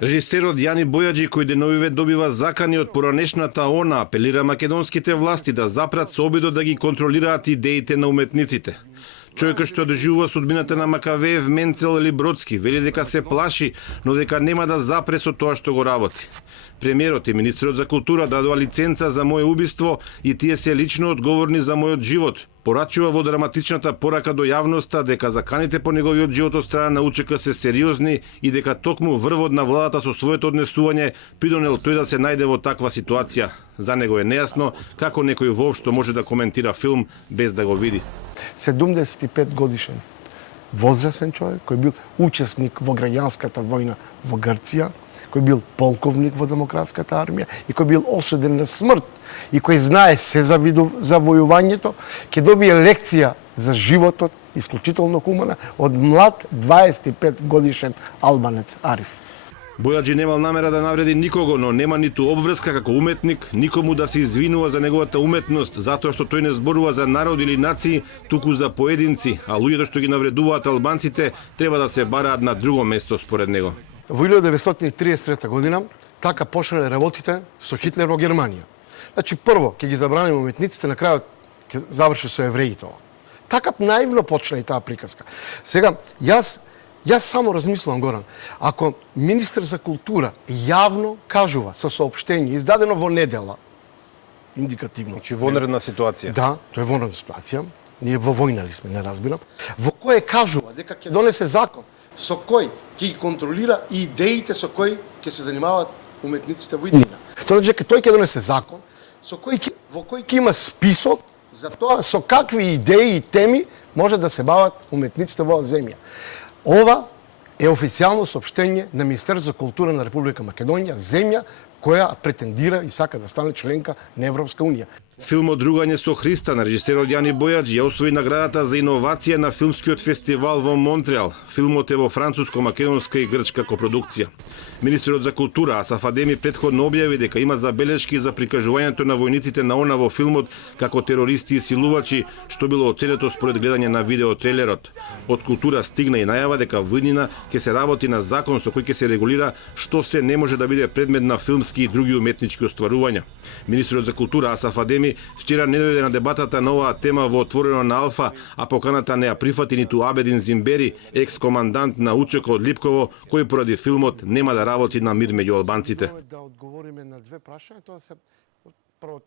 Режисерот Јани Бојаджи, кој деновиве добива закани од поранешната ОНА, апелира македонските власти да запрат со обидот да ги контролираат идеите на уметниците. Човекот што доживува судбината на Макавеев, Менцел или Бродски, вели дека се плаши, но дека нема да запре со тоа што го работи. Премиерот и министерот за култура дадоа лиценца за моје убиство и тие се лично одговорни за мојот живот. Порачува во драматичната порака до јавноста дека заканите по неговиот живот од страна на УЧК се сериозни и дека токму врвот на владата со своето однесување придонел тој да се најде во таква ситуација. За него е нејасно како некој воопшто може да коментира филм без да го види. 75 годишен возрастен човек кој бил учесник во граѓанската војна во Грција, кој бил полковник во демократската армија и кој бил осуден на смрт и кој знае се за војувањето, ќе добие лекција за животот, исклучително хумана, од млад 25 годишен албанец Ариф. Бојаджи немал намера да навреди никого, но нема ниту обврска како уметник, никому да се извинува за неговата уметност, затоа што тој не зборува за народ или нации, туку за поединци, а луѓето што ги навредуваат албанците треба да се бараат на друго место според него. Во 1933 година така почнале работите со Хитлер во Германија. Значи, прво ќе ги забраним уметниците, на крајот ќе заврши со евреите. Така наивно почна и таа приказка. Сега, јас само размислувам, Горан, ако министер за култура јавно кажува со соопштение издадено во недела, индикативно. Значи вонредна ситуација. Да, тоа е вонредна ситуација. Ние во војна ли сме, не разбирам. Во кој кажува дека ќе донесе закон со кој ќе ги контролира и идеите со кои ќе се занимаваат уметниците во иднина. Тоа значи дека тој ќе донесе закон во кој ќе има список за тоа со какви идеи и теми може да се бават уметниците во земја. Ова е официјално соопштение на Министерството за култура на Република Македонија, земја која претендира и сака да стане членка на Европска унија. Филмот Другање со Христа на режисерот Јани Бојаджи ја освои наградата за иновација на филмскиот фестивал во Монтреал. Филмот е во француско-македонска и грчка копродукција. Министерот за култура Асаф Адеми претходно објави дека има забелешки за прикажувањето на војниците на ОНА во филмот како терористи и силувачи, што било оценето според гледање на видеотрейлерот. Од култура стигна и најава дека во иднина ќе се работи на закон со кој ќе се регулира што се не може да биде предмет на филмски и други уметнички остварувања. Министерот за култура Асаф Адеми вчера не дојде на дебатата на оваа тема во отворено на Алфа, а поканата не ја прифати ниту Абедин Зимбери, екс-командант на УЧК од Липково, кој поради филмот нема да работи на мир меѓу албанците. Да одговориме на две прашања, тоа се прво